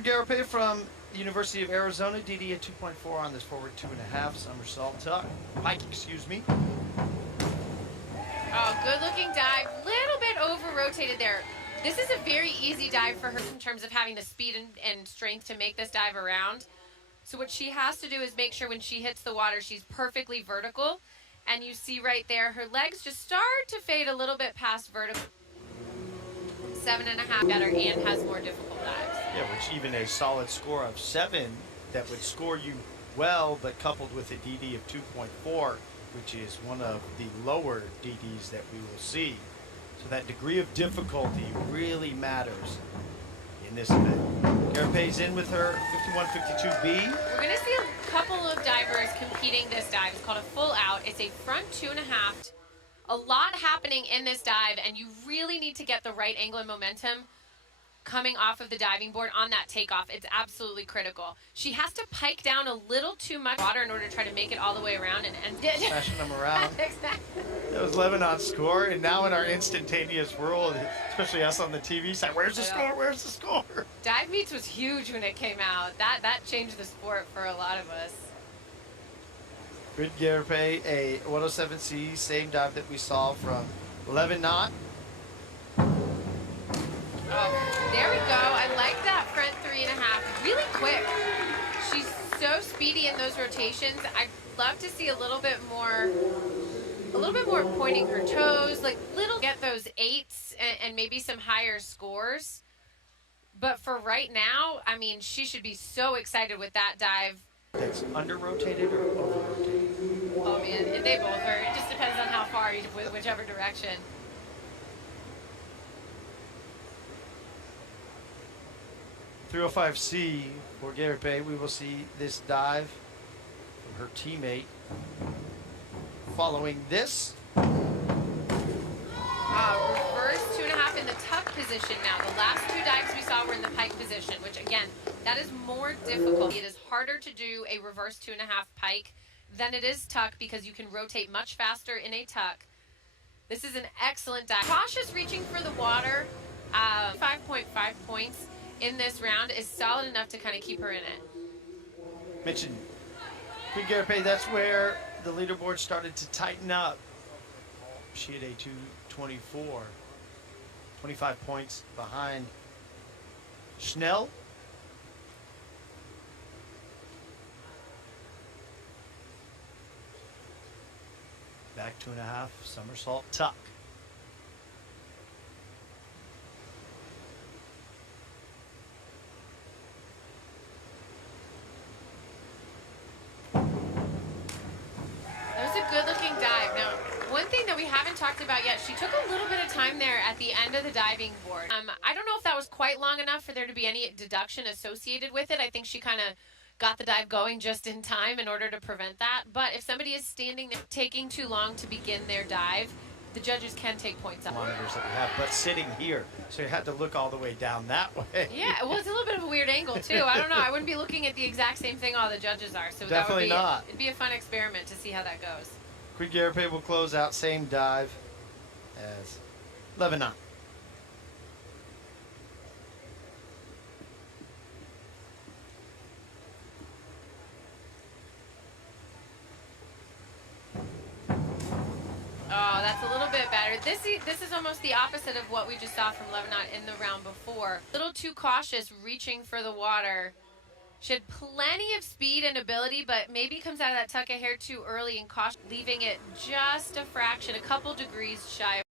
Quinn GARIEPY from the University of Arizona, DD at 2.4 on this forward 2.5 somersault tuck. Pike, excuse me. Oh, good looking dive. Little bit over rotated there. This is a very easy dive for her in terms of having the speed and strength to make this dive around. So what she has to do is make sure when she hits the water, she's perfectly vertical. And you see right there, her legs just start to fade a little bit past vertical. 7.5 better and has more difficult dives. Yeah, which even a solid score of 7 that would score you well, but coupled with a DD of 2.4, which is one of the lower DDs that we will see. So that degree of difficulty really matters in this event. GARIEPY's in with her 51-52B. We're going to see a couple of divers competing this dive. It's called a full out. It's a front 2.5. A lot happening in this dive, and you really need to get the right angle and momentum coming off of the diving board on that takeoff. It's absolutely critical. She has to pike down a little too much water in order to try to make it all the way around and end it. Smashing them around. Exactly. That was Lebanon's score, and now in our instantaneous world, especially us on the TV side, where's the score? Where's the score? Dive meets was huge when it came out. That changed the sport for a lot of us. Good GARIEPY, a 107C, same dive that we saw from 11 knot. Oh, there we go. I like that front 3.5. Really quick. She's so speedy in those rotations. I'd love to see a little bit more pointing her toes, like get those 8s and maybe some higher scores. But for right now, I mean, she should be so excited with that dive. That's under-rotated or over-rotated? Oh, man, they both are. It just depends on how far you, whichever direction. .305C for GARIEPY. We will see this dive from her teammate. Following this. Reverse 2.5 in the tuck position now. The last 2 dives we saw were in the pike position, which again, that is more difficult. It is harder to do a reverse 2.5 pike than it is tuck because you can rotate much faster in a tuck. This is an excellent dive. Cautious reaching for the water. 5.5 points in this round is solid enough to kind of keep her in it. Mentioned Quinn GARIEPY, that's where the leaderboard started to tighten up. She had a 224, 25 points behind Schnell. Back 2.5, somersault tuck. Good looking dive. Now, one thing that we haven't talked about yet, she took a little bit of time there at the end of the diving board. I don't know if that was quite long enough for there to be any deduction associated with it. I think she kind of got the dive going just in time in order to prevent that. But if somebody is standing there taking too long to begin their dive, the judges can take points off. Monitors that we have, but sitting here, so you had to look all the way down that way. Yeah, well, it's a little bit of a weird angle too. I don't know. I wouldn't be looking at the exact same thing all the judges are. So definitely that would be, not. It'd be a fun experiment to see how that goes. Quinn GARIEPY will close out same dive as Lebanon. Oh, that's a little bit better. This is almost the opposite of what we just saw from Lebanon in the round before. A little too cautious reaching for the water. She had plenty of speed and ability, but maybe comes out of that tuck a hair too early and caution, leaving it just a fraction, a couple degrees shy.